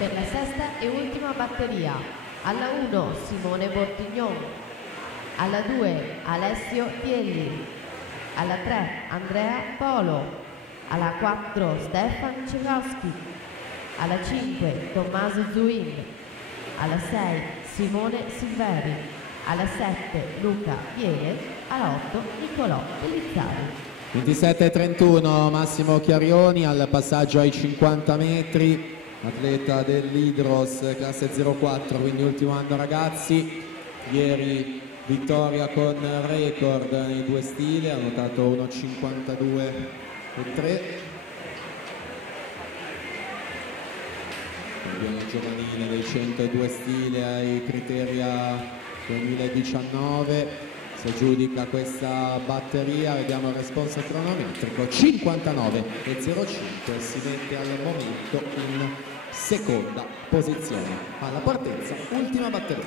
per la sesta e ultima batteria. Alla 1 Simone Bortignon, alla 2 Alessio Tielli, alla 3 Andrea Polo, alla 4 Stefan Cekowski, alla 5 Tommaso Zuin, alla 6 Simone Silveri, alla 7 Luca Viele, alla 8 Nicolò Pellizzari. 27:31 Massimo Chiarioni al passaggio ai 50 metri, atleta dell'Hydros classe 04, quindi ultimo anno ragazzi. Ieri vittoria con record nei due stili, ha notato 1:52,3. Campione giovanile dei 102 stile ai Criteria 2019. Si aggiudica questa batteria, vediamo il responso cronometrico, 59,05, si mette al momento in seconda posizione. Alla partenza, ultima batteria.